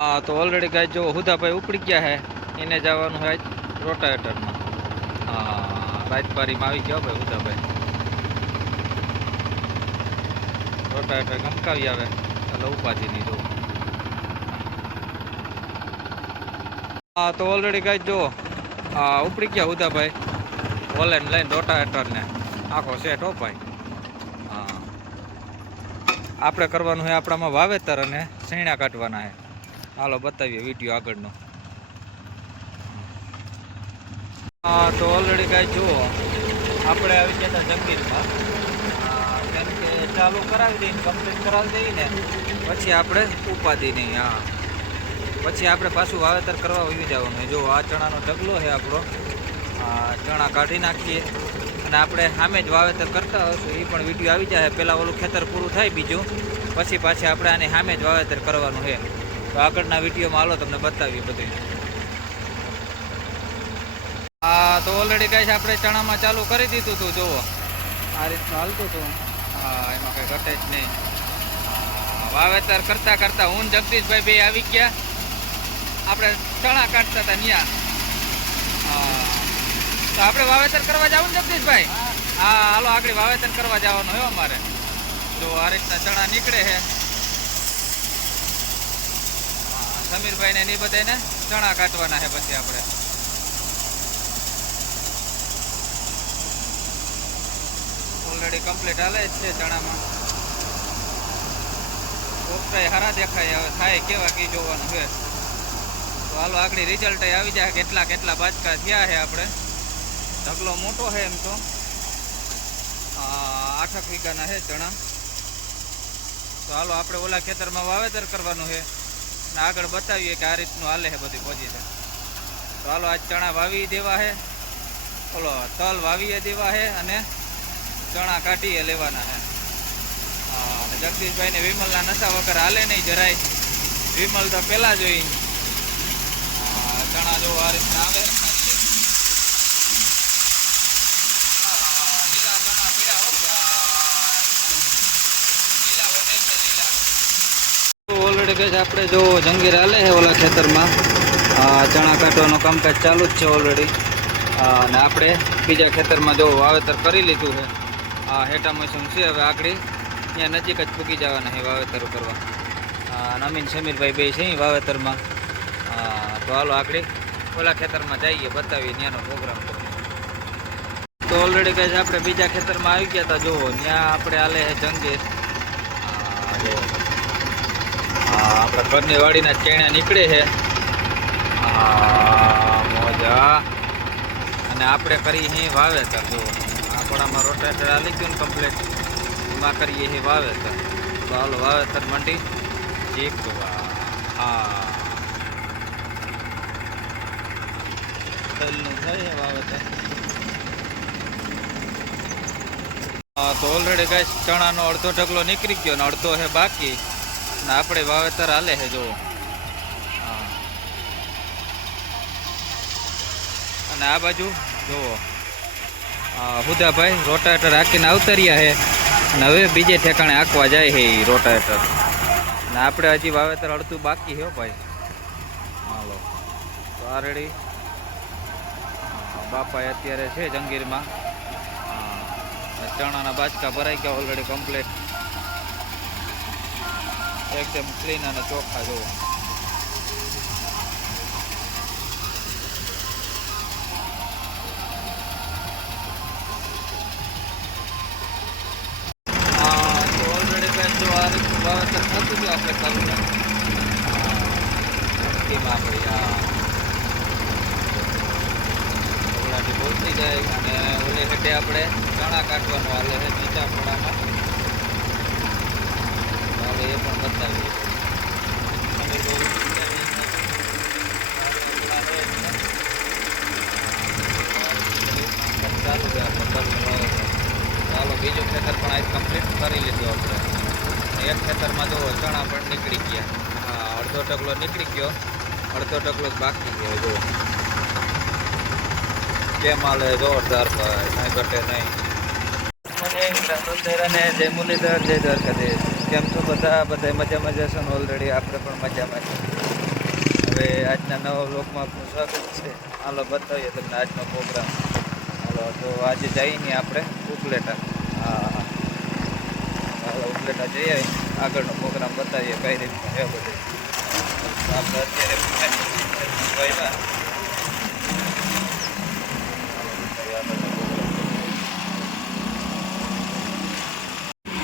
હા, તો ઓલરેડી ગાય જો હુદાભાઈ ઉપડી ગયા હે, એને જવાનું હોય રોટાવેટરમાં. હા રાજપારીમાં આવી ગયો ભાઈ હુદાભાઈ રોટાવેટર ગમકાવી આવે, એટલે ઉપાધિ નહીં જો હા, તો ઓલરેડી ગાય જો, હા, ઉપડી ગયા હુદાભાઈ ઓલેન લઈને રોટાવેટરને. આખો સેટ હો ભાઈ. હા. આપણે કરવાનું હોય આપણામાં વાવેતર અને સૈણા કાઢવાના છે હાલો, બતાવીએ વીડિયો આગળનો. હા, તો ઓલરેડી કાંઈ જુઓ. આપણે આવી ગયા હતા જંગીરમાં કેમ કે ચાલુ કરાવી દઈએ કમ્પ્લીટ કરાવી દઈએ ને, પછી આપણે ઉપાધિ નહીં, હા. પછી આપણે પાછું વાવેતર કરવા વહી જવાનું જો આ ચણાનો ઢગલો છે આપણો. ચણા કાઢી નાખીએ. અને આપણે સામે જ વાવેતર કરતા હોઈશું એ પણ વીડિયો આવી જાય. પહેલાં ઓલું ખેતર પૂરું થાય બીજું. પછી પાછી આપણે આની સામે જ વાવેતર કરવાનું છે. તો આગળના વિડીયોમાં હાલો તમને બતાવીએ બધું. હા તો ઓલરેડી કાંઈ આપણે ચણામાં ચાલુ કરી દીધું હતું જુઓ. આ રીતનું હાલતું હતું. હા એમાં કંઈ ઘટે જ નહીં. વાવેતર કરતા કરતા હું જગદીશભાઈ બે આવી ગયા. આપણે ચણા કાઢતા હતા ન્યા. હા તો આપણે વાવેતર કરવા જવું ને જગદીશભાઈ? હા. હાલો આગળ વાવેતર કરવા જવાનું હોય અમારે. જો આ રીતના ચણા નીકળે છે. હા, સમીરભાઈ ને એ બધાને ચણા કાઢવાના છે પછી આપણે. ઓલરેડી કમ્પ્લીટ હાલે જ છે ચણામાં. પોપટાઈ હારા દેખાય હવે થાય કેવા કી જોવાનું છે. તો હાલો આગળ રિઝલ્ટ આવી જાય કેટલા કેટલા બાજકા થયા છે આપણે. ઢગલો મોટો છે એમ તો. આઠક વીઘાના છે ચણા. તો હાલો આપણે ઓલા ખેતરમાં વાવેતર કરવાનું છે. અને આગળ બતાવીએ કે આ રીતનું હાલે છે બધી પોઝિશન તો હાલો, આજ ચણા વાવી દેવા છે. ઓલો તલ વાવીએ દેવા છે અને ચણા કાઢીએ લેવાના છે. અને જગદીશભાઈ ને વિમલના નશા વગર હાલે નહીં જરાય. વિમલ તો પેલા જોઈ ચણા જો આ રીતના આવે લીલા ચણા પીળા હો ભાઈ. લીલા વટે છે ઓલરેડી છે આપણે જો જંગીર હાલે છે ઓલા ખેતરમાં. ચણા કાઢવાનું કામકાજ ચાલુ જ છે ઓલરેડી અને આપણે બીજા ખેતરમાં જો વાવેતર કરી લીધું છે. આ હેટા મશીન છે, હવે આગળ. ત્યાં નજીક જ પૂકી જવાના છે વાવેતર કરવા. નમીન સમીરભાઈ બે છે વાવેતરમાં. તો હાલો આગળ. ઓલા ખેતરમાં જઈએ, બતાવીએ ત્યાંનો પ્રોગ્રામ તો. ઓલરેડી કહે છે આપણે બીજા ખેતરમાં આવી ગયા હતા જુઓ, ત્યાં આપણે હાલે જંગીર આપણા ઘરની વાડીના ચેણા નીકળે છે. મોજા. અને આપણે કરીએ છીએ વાવેતર જો આપણામાં રોટેટર આવી ગયું ને કમ્પ્લીટ એમાં કરીએ છીએ વાવેતર. ચાલો વાવેતર મંડી. ચીકવા હા. તલનું થાય વાવેતર. તો ઓલરેડી ગાય ચણાનો અડધો ઢગલો નીકળી ગયો ને અડધો છે બાકી. ને આપણે વાવેતર હાલે છે, જુઓ. અને આ બાજુ, જુઓ. હુદાભાઈ રોટાવેટર હાકીને આવતર્યા છે. અને હવે બીજે ઠેકાણે હાંકવા જાય છે એ રોટાવેટર. અને આપણે હજી વાવેતર અડધું બાકી છે ભાઈ. હાલો આ બાપા અત્યારે છે જંગીરમાં. ચણાના બાચકા ભરાઈ ગયા ઓલરેડી કમ્પ્લીટ એકદમ ક્લીન અને ચોખ્ખા જુઓ હા, તો ઓલરેડી બેન જો આ રીતનું વાવેતર થતું આપણે કરવું સ્કીમ આપણી ઓલાથી બોલતી જાય અને ઓલી હેઠે આપણે ચણા કાઢવાનું હાલે છે નીચા હાલે ચાલુ, બીજું ખેતર પણ આજ કમ્પ્લીટ કરી લીધું આપણે. એક ખેતરમાં જો ચણા પણ નીકળી ગયા. હા, અડધો ટકલો નીકળી ગયો. અડધો ટકલો બાકી ગયો જો કેમ હાલે, જોરદાર ભાઈ, કાંઈ ઘટે નહીં. જય મુરલીધર જય દ્વારકાધીશ. કેમ છો બધા? બધા મજા મજા છો ને? ઓલરેડી આપણે પણ મજામાં છીએ. હવે આજના નવા બ્લોકમાં આપનું સ્વાગત છે. હાલો, બતાવીએ તમને આજનો પ્રોગ્રામ હાલો, તો આજે જઈએ ને આપણે ઉપલેટા. હા હાલો, ઉપલેટા જઈ આવી આગળનો પ્રોગ્રામ બતાવીએ કઈ રીતે એ બધું. આપણે અત્યારે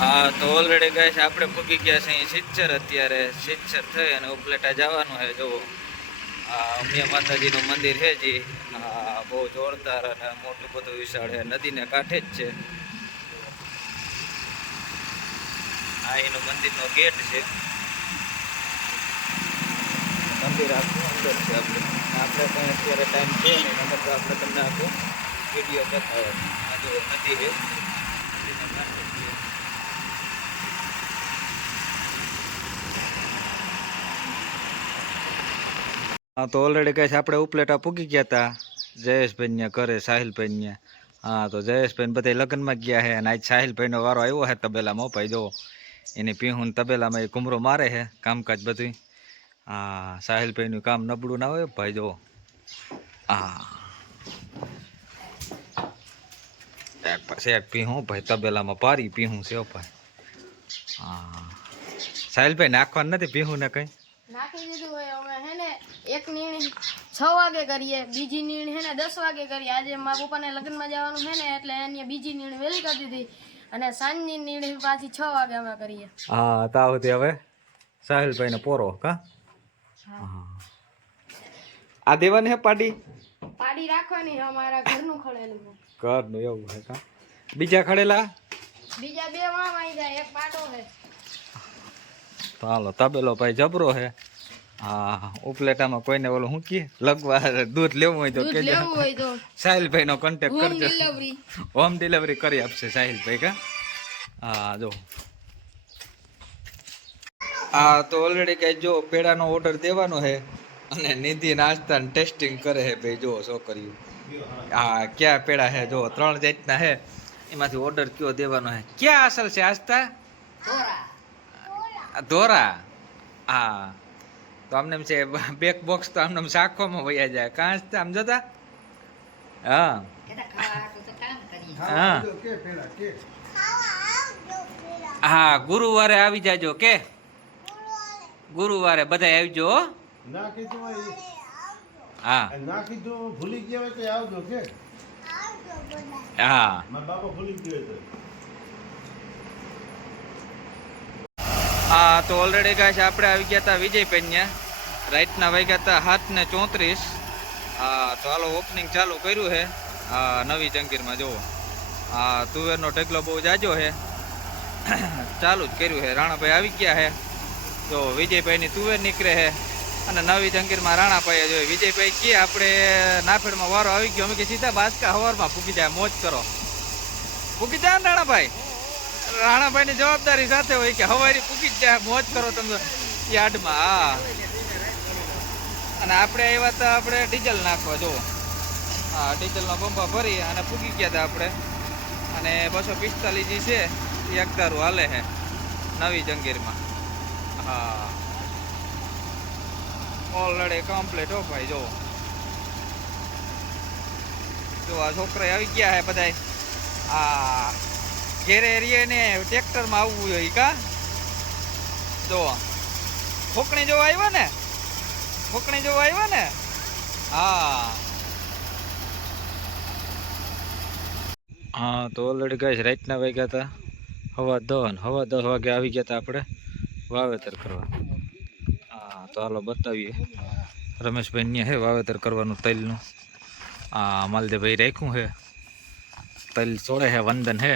હા, તો ઓલરેડી ગાઈસ આપણે પૂગી ગયા છે અહીં સિચ્ચર અત્યારે સિચ્ચર થઈ અને ઉપલેટા જવાનું છે જો આ ઉમિયા માતાજીનું મંદિર છે જી. બહુ જોરદાર અને મોટું બધું વિશાળ છે. નદીને કાંઠે જ છે. આ એનું મંદિરનો ગેટ છે. મંદિર આખું અંદર છે આપણે. આપણે પણ અત્યારે ટાઈમ છે નહીં નંબર આપણે તમને આખું વીડિયો બતાવો આ જો નદી છે નદીને કાંઠે જ છે હા, તો ઓલરેડી કહે છે, આપણે ઉપલેટા પૂગી ગયા હતા જયેશભાઈ ને ઘરે સાહિલભાઈ ને હા, તો જયેશભાઈ બધા લગ્નમાં ગયા છે અને આજ સાહિલભાઈનો વારો આવ્યો છે તબેલામાં ભાઈ જો એની પીહું ને તબેલામાં એ કુમરો મારે છે કામકાજ બધું હા, સાહિલભાઈનું કામ નબળું ના હોય, ભાઈ જો હા. શેઠ પીહું ભાઈ, તબેલામાં પારી પીહું છે ભાઈ. હા. સાહિલભાઈ નાખવાનું નથી પીહું ને કંઈ? નાખી દીધું એક નીણ છ વાગે કરીએ બીજી નીણ હે ને દસ વાગે કરીએ. આજે મારા પપ્પાને લગ્નમાં જવાનું છે ને એટલે એની બીજી નીણ વહેલી કરી દીધી. અને સાંજની નીણ પાછી છ વાગે અમે કરીએ. હા તાવ સુધી હવે સાહિલભાઈ ને પોરો કા? હા. આ દેવાની હે પાડી? પાડી રાખવાની છે અમારા ઘરનું ખડેલું. છે. ઘરનું એવું છે કા? બીજા ખડેલા? બીજા બે વામ આવી જાય એક પાડો છે ચાલો તબેલો ભાઈ જબરો છે હા ઉપલેટામાં કોઈને ઓલું શું કીએ? લગવા દૂધ લેવું હોય તો દૂધ કેજો હોય તો. સાહિલભાઈ નો કોન્ટેક કરજો. હોમ ડિલિવરી કરી આપશે સાહિલભાઈ કા? હા જો. હા તો ઓલરેડી કઈ જો પેડાનો ઓર્ડર દેવાનો છે અને નિધિ નાસ્તા ટેસ્ટિંગ કરે છે ભાઈ જો છોકરીઓ હા ક્યાં પેડા છે જો ત્રણ જાતના છે એમાંથી ઓર્ડર કયો દેવાનો છે ક્યાં અસલ છે આસ્તા ધોરા. હા. તો આમને એમ છે બેક બોક્સ તો આમને એમ શાખોમાં વયા જાય. કાં આસ્તા આમ જોતા? હા. હા. હા ગુરુવારે આવી જાજો કે? ગુરુવારે બધા આવજો હો. ના કીધું હોય હા. ના કીધું ભૂલી ગયા હોય તો આવજો કે. હા. બાપા ભૂલી ગયો હા તો ઓલરેડી ગાઈસ આપણે આવી ગયા હતા વિજય પૈન્યા રાઈટના વાગ્યા હતા સાત ને ચોત્રીસ. હા, તો હાલો ઓપનિંગ ચાલુ કર્યું છે. હા, નવી જંગીરમાં જુઓ. હા, તુવેરનો ઢગલો બહુ જાજો છે. ચાલુ જ કર્યું છે. રાણાભાઈ આવી ગયા છે. જો વિજયભાઈની તુવેર નીકળે છે. અને નવી જંગીરમાં રાણાભાઈએ જોઈએ વિજયભાઈ કે આપણે નાફેડમાં વારો આવી ગયો. અમે કે સીધા બાસકા હવારમાં ફૂકી જાય. મોજ કરો. ફૂકી જાય રાણાભાઈ? રાણાભાઈની જવાબદારી સાથે હોય કે હવારી પૂકી જ જાય, મોજ કરો તમે યાર્ડમાં હા. અને આપણે આવ્યા હતા આપણે ડીઝલ નાખવા જો હા, ડીઝલનો બંબા ભરી અને પૂકી ગયા હતા આપણે. અને બસો પિસ્તાલીસ જે છે, એ એકદારું હાલે છે, નવી જંગીરમાં. હા. ઓલરેડી કમ્પ્લીટ હો ભાઈ જો જો આ છોકરા આવી ગયા છે બધાય. આ ઘેરે એરિયે ને ટ્રેક્ટરમાં આવવું જોઈએ કા? જો, ફોકણી જોવા આવ્યો ને? ફોકણી જોવા આવ્યો ને? હા. હા, તો ઓલરેડી ગાઈસ રાતના વાગ્યા હતા. હવા દસ હવા દસ વાગે આવી ગયા હતા આપણે વાવેતર કરવા. હા, તો હાલો બતાવીએ. રમેશભાઈ ને હે વાવેતર કરવાનું તલનું. આ માલદેભાઈ રાખ્યું છે તલ છોડે છે વંદન હે.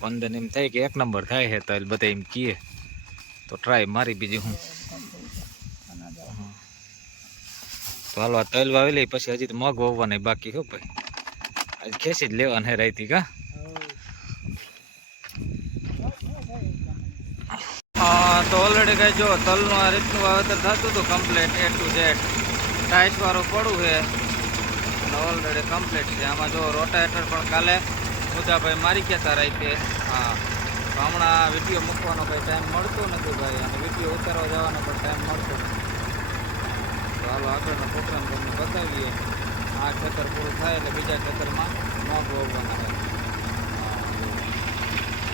વંદન એમ થાય કે એક નંબર થાય છે તલ બધા એમ કીએ તો ટ્રાય મારી બીજી હું. તો હાલો, આ તલ વાવી લઈ, પછી હજી તો મગ વાવવાના બાકી હો ભાઈ. આજ ખેંચી જ લેવાના હે રાઈતી, કા? તો ઓલરેડી કઈ જો, તલનું આ રીતનું વાવેતર થતું હતું કમ્પ્લીટ એ ટુ ઝેડ ટાઈસ વાળું પડું છે. ઓલરેડી કમ્પ્લીટ છે. આમાં જો રોટાવેટર પણ કાલે મુદ્દાભાઈ, મારી ગયા હતા રાતે. હા. હમણાં વીડિયો મૂકવાનો કંઈ ટાઈમ મળતો નથી ભાઈ. અને વીડિયો ઉતારવા જવાનો પણ ટાઈમ મળતો નથી. તો હાલો આગળનો પ્રોગ્રામ તમને બતાવીએ. આ ખેતર પૂરું થાય એટલે બીજા ખેતરમાં મગ વાવવાના છે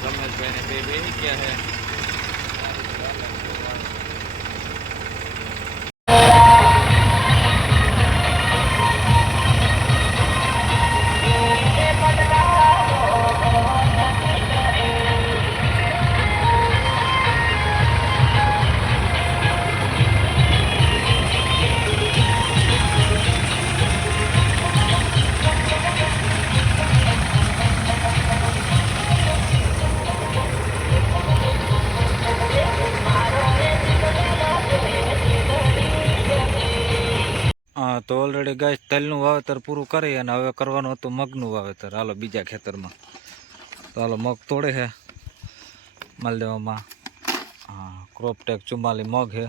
રમેશભાઈને બે બેસી ગયા છે. હા, તો ઓલરેડી ગાય તલનું વાવેતર પૂરું કરી અને હવે કરવાનું હતું મગનું વાવેતર. હાલો, બીજા ખેતરમાં. તો હાલો, મગ તોડે છે. માલદેવામાં હા ક્રોપટેક ચુમ્માલી મગ છે.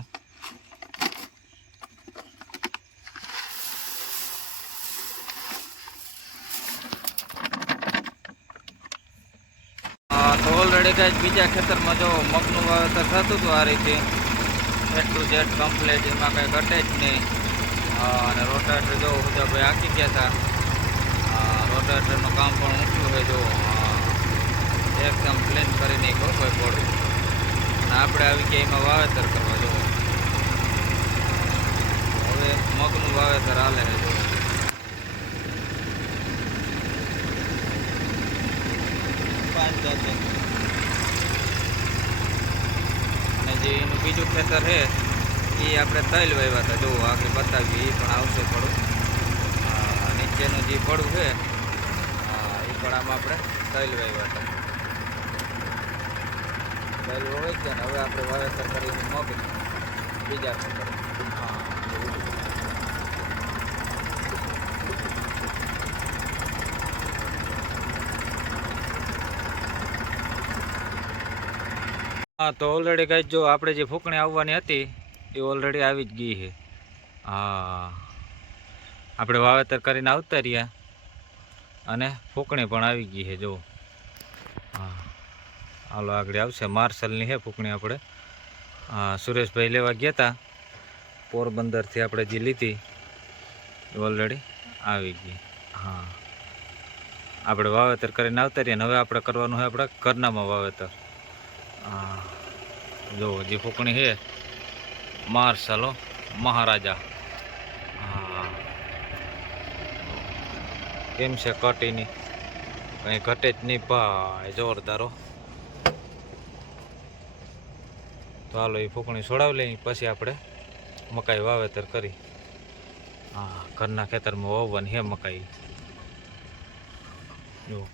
તો ઓલરેડી ગાય બીજા ખેતરમાં જો મગનું વાવેતર થતું હતું આ રીતે. એટ ટુ ઝેડ કમ્પ્લેટ એમાં કંઈ ઘટે જ નહીં. અને રોટાટર જો બધા ભાઈ આંકી ગયા હતા. હા, રોટાટરનું કામ પણ ઊંચું હોય જો. એકદમ પ્લેન કરી નાખ્યો કોઈ પોડું અને આપણે આવી ગયા એમાં વાવેતર કરવા જો. હવે મગનું વાવેતર હાલે છે જો. પાંચ જાતે અને જે એનું બીજું ખેતર છે એ આપણે તૈલ વાવ્યા હતા. જોવો આગળ બતાવીએ, એ પણ આવશે પડું. નીચેનું જે પડું છે એ પણ આમાં આપણે તૈલ વાવ્યા હતા. તૈલ વવાઈ છે ને, હવે આપણે વાવેતર કરીને મગ બીજા હા. હા, તો ઓલરેડી કઈ જો, આપણે જે ફૂંકણી આવવાની હતી એ ઓલરેડી આવી જ ગઈ છે. હા. આપણે વાવેતર કરીને આવતા રહ્યા. અને ફૂંકણી પણ આવી ગઈ છે, જુઓ. હા. હાલો, આગળ આવશે. માર્શલની છે ફૂંકણી આપણે. સુરેશભાઈ લેવા ગયા હતા પોરબંદરથી આપણે જે લીધી, એ ઓલરેડી આવી ગઈ. હા. આપણે વાવેતર કરીને આવતા રહીએ હવે આપણે કરવાનું છે આપણે કરનામાં વાવેતર. હા. જો જે ફૂંકણી છે માર્શલો મહારાજા. કેમ છે કટીની? કંઈ ઘટે જ નહીં ભાઈ, જોરદારો તો હાલો એ ફૂંકણી છોડાવી લઈ પછી આપણે મકાઈ વાવેતર કરી. હા, ઘરના ખેતરમાં વાવવાની હે મકાઈ. જો.